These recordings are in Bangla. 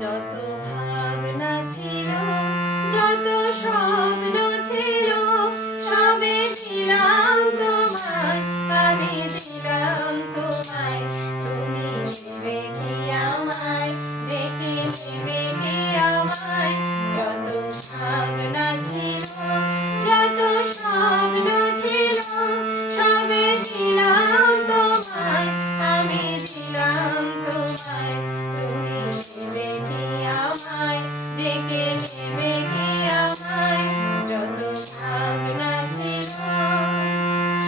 যত ভাবনা ছিল যত স্বপ্ন ছিল সবে দিলাম তোমায় আমি দিলাম তোমায়। তুমি ডেকে নেবে কি আমায় যত ভাবনা ছিল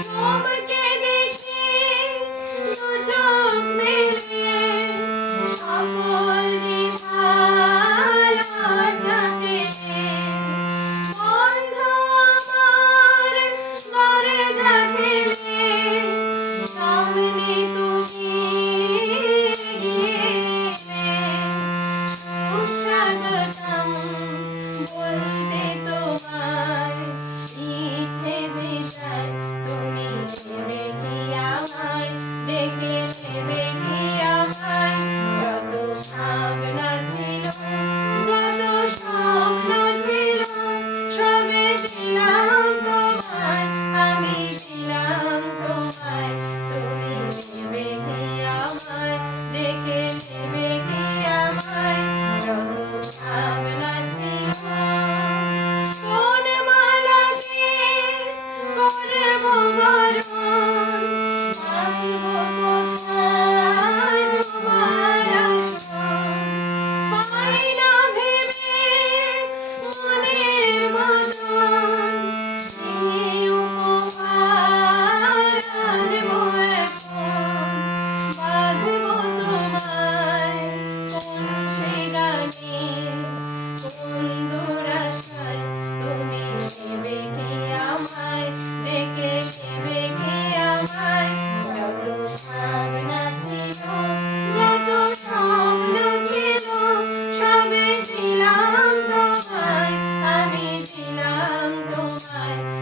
তোমাকে দেখে দু মেলে। সকল দিশালা ঝাঁকে বন্ধ আমার ঘরে যাঠেলে সামনে তুমি দেবে কি আমায় যত ভাবনা ছিল কোন মালা দিয়ে করব মালা ছিলাম তোমায় আমি ছিলাম তোমায়